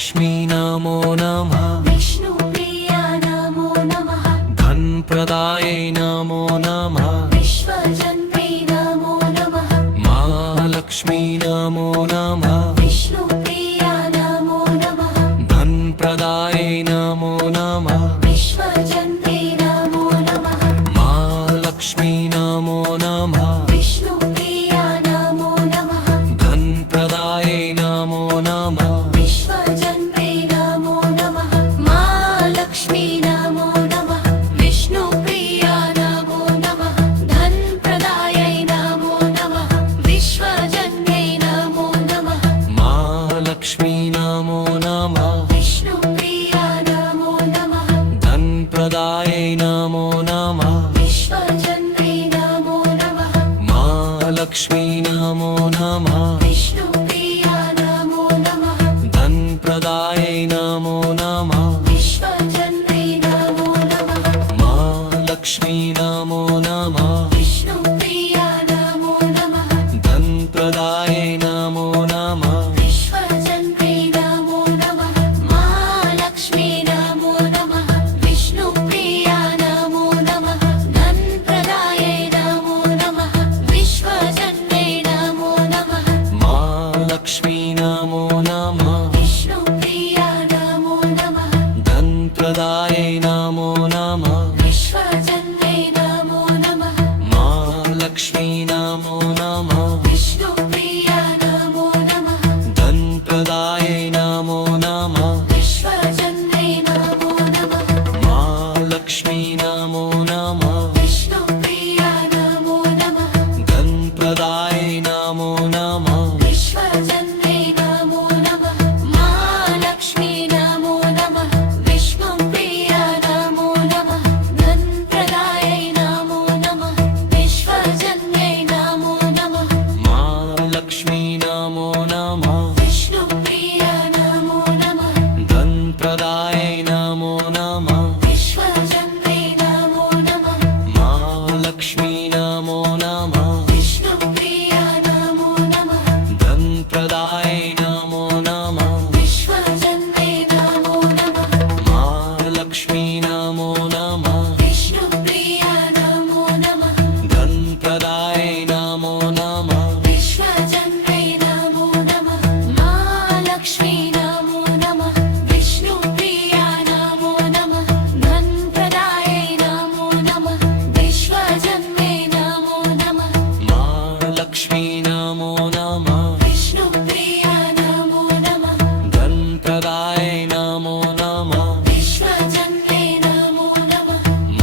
महालक्ष्मी नमो नमः। विष्णुप्रिया नमो नमः। धनप्रदायै नमो नमः। विश्वजन्त्रे नमो नमः। महालक्ष्मी नमो नमः। विष्णुप्रिया नमो नमः। धनप्रदायै नमो नमः। विश्वजन्त्रे नमो नमः। महालक्ष्मी नमो नमः। विष्णुप्रिया नमो नमः। धनप्रदायै नमो नमः। विश्वजन्त्रे नमो नमः। महालक्ष्मी नमो नमः। विष्णुप्रिया नमो नमः। धनप्रदायै नमो नमः। विश्वजन्त्रे नमो नमः। महालक्ष्मी नमो नमः। विष्णुप्रिया नमो नमः। धनप्रदायै नमो नमः। विश्वजन्त्रे नमो नमः। महालक्ष्मी नमो नमः। विष्णुप्रिया नमो नमः। धनप्रदायै नमो नमः। विश्वजन्त्रे नमो नमः। महालक्ष्मी नमो नमः। विष्णुप्रिया नमो नमः। धनप्रदायै नमो नमः। विश्वजन्त्रे नमो नमः। महालक्ष्मी नमो नमः। विष्णुप्रिया नमो नमः। धनप्रदायै नमो नमः। विश्वजन्त्रे नमो नमः। महालक्ष्मी नमो नमः। विष्णुप्रिया नमो नमः। धनप्रदायै नमो नमः। विश्वजन्त्रे नमो नमः। महालक्ष्मी नमो नमः। विष्णुप्रिया नमो नमः। धनप्रदायै नमो नमः। विश्वजन्त्रे नमो नमः। महालक्ष्मी नमो नमः। विष्णुप्रिया नमो नमः। धनप्रदायै नमो नमः। विश्वजन्त्रे नमो नमः। महालक्ष्मी नमो नमः। विष्णुप्रिया नमो नमः। धनप्रदायै नमो नमः। विश्वजन्त्रे नमो नमः। महालक्ष्मी नमो नमः। विष्णुप्रिया नमो नमः। धनप्रदायै नमो नमः। विश्वजन्त्रे नमो नमः। महालक्ष्मी नमो नमः। विष्णुप्रिया नमो नमः। धनप्रदायै नमो नमः। विश्वजन्त्रे नमो नमः। महालक्ष्मी नमो नमः। विष्णुप्रिया नमो नमः। धनप्रदायै नमो नमः। विश्वजन्त्रे नमो नमः। महालक्ष्मी नमो नमः। विष्णुप्रिया नमो नमः। धनप्रदायै नमो नमः। विश्वजन्त्रे नमो नमः। महालक्ष्मी नमो नमः। विष्णुप्रिया नमो नमः। धनप्रदायै नमो नमः। विश्वजन्त्रे नमो नमः।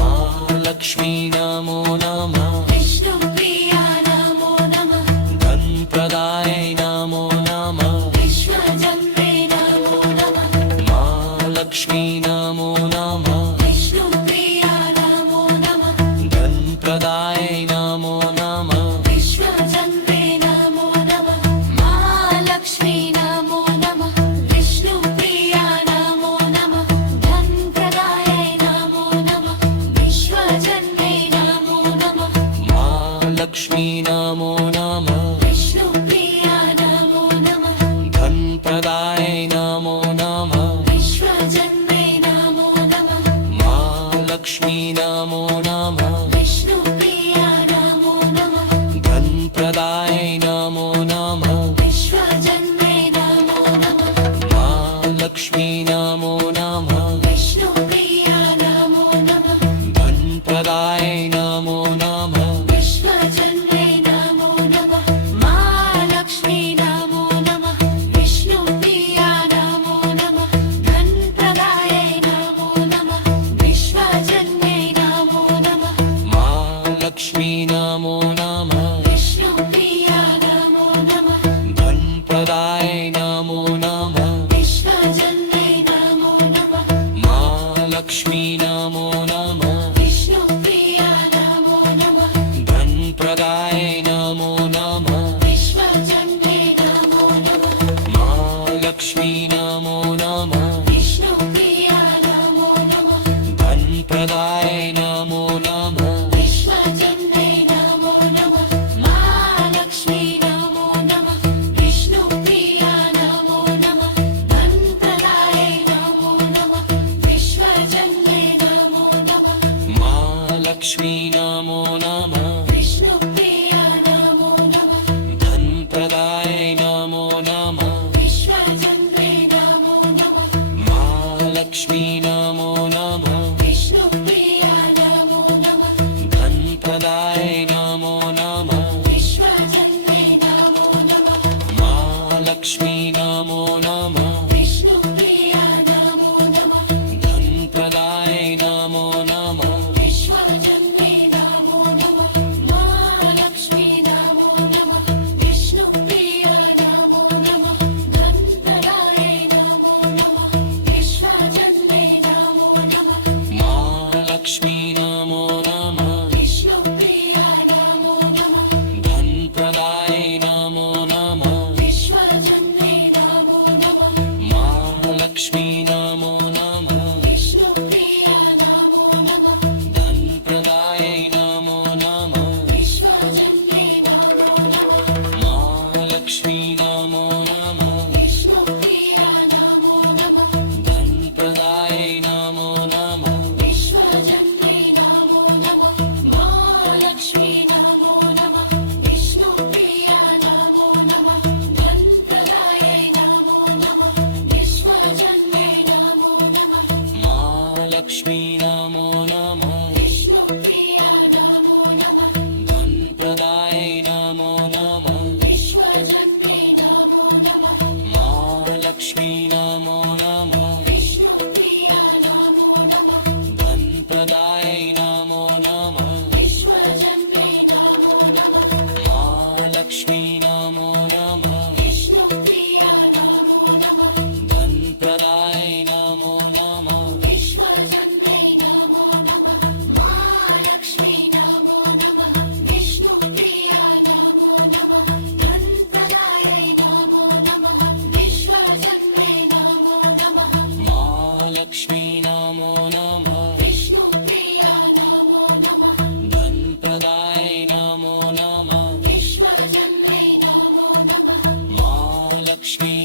महालक्ष्मी नमो नमः। विष्णुप्रिया नमो नमः। धनप्रदायै नमो नमः। विश्वजन्त्रे नमो नमः। महालक्ष्मी नमो नमः। विष्णुप्रिया नमो नमः। धनप्रदायै नमो नमः। विश्वजन्त्रे नमो नमः। महालक्ष्मी नमो नमः। विष्णुप्रिया नमो नमः। धनप्रदायै नमो नमः। विश्वजन्त्रे नमो नमः। महालक्ष्मी नमो नमः। विष्णुप्रिया नमो नमः। धनप्रदायै नमो नमः। विश्वजन्त्रे नमो नमः। महालक्ष्मी नमो नमः। विष्णुप्रिया नमो नमः। धनप्रदायै नमो नमः। विश्वजन्त्रे नमो नमः। महालक्ष्मी नमो नमः। विष्णुप्रिया नमो नमः। धनप्रदायै नमो नमः। विश्वजन्त्रे नमो नमः। महालक्ष्मी नमो नमः। विष्णुप्रिया नमो नमः। धनप्रदायै नमो नमः। विश्वजन्त्रे नमो नमः। महालक्ष्मी नमो नमः। विष्णुप्रिया नमो नमः। धनप्रदायै नमो नमः। विश्वजन्त्रे नमो नमः। महालक्ष्मी नमो नमः। विष्णुप्रिया नमो नमः। धनप्रदायै नमो नमः। विश्वजन्त्रे नमो नमः। महालक्ष्मी नमो नमः। विष्णुप्रिया नमो नमः। धनप्रदायै नमो नमः। विश्वजन्त्रे नमो नमः। महालक्ष्मी नमो नमः। विष्णुप्रिया नमो नमः। धनप्रदायै महालक्ष्मी नमो नमः विष्णुप्रिया नमो नमः धनप्रदाय नमो नमः विश्वजन्मे नमो नमः महालक्ष्मी नमो नमः विष्णुप्रिया नमो नमः धनप्रदाय नमो नमः विश्वजन्मे नमो नमः महालक्ष्मी नमो नमः विष्णुप्रिया नमो नमः धनप्रदाय नमो नमः विश्वजन्मे नमो नमः महालक्ष्मी नमो नमः विष्णुप्रिया नमो नमः धनप्रदाय नमो नमः विश्वजन्मे नमो नमः महालक्ष्मी नमो नमः विष्णुप्रिया नमो नमः धनप्रदाय नमो नमः विश्वजन्मे नमो नमः महालक्ष्मी नमो नमः विष्णुप्रिया नमो नमः धनप्रदाय नमो नमः विश्वजन्मे नमो नमः महालक्ष्मी नमो नमः विष्णुप्रिया नमो नमः धनप्रदाय नमो नमः विश्वजन्मे नमो नमः महालक्ष्मी नमो नमः विष्णुप्रिया नमो नमः धनप्रदाय नमो नमः विश्वजन्मे नमो नमः महालक्ष्मी नमो नमः विष्णुप्रिया नमो नमः धनप्रदाय नमो नमः विश्वजन्मे नमो नमः महालक्ष्मी नमो नमः विष्णुप्रिया नमो नमः धनप्रदाय नमो नमः विश्वजन्मे नमो नमः महालक्ष्मी नमो नमः विष्णुप्रिया नमो नमः धनप्रदाय नमो नमः विश्वजन्मे नमो नमः महालक्ष्मी नमो नमः विष्णुप्रिया नमो नमः धनप्रदाय नमो नमः विश्वजन्मे नमो नमः महालक्ष्मी नमो नमः विष्णुप्रिया नमो नमः धनप्रदाय नमो नमः विश्वजन्मे नमो नमः महालक्ष्मी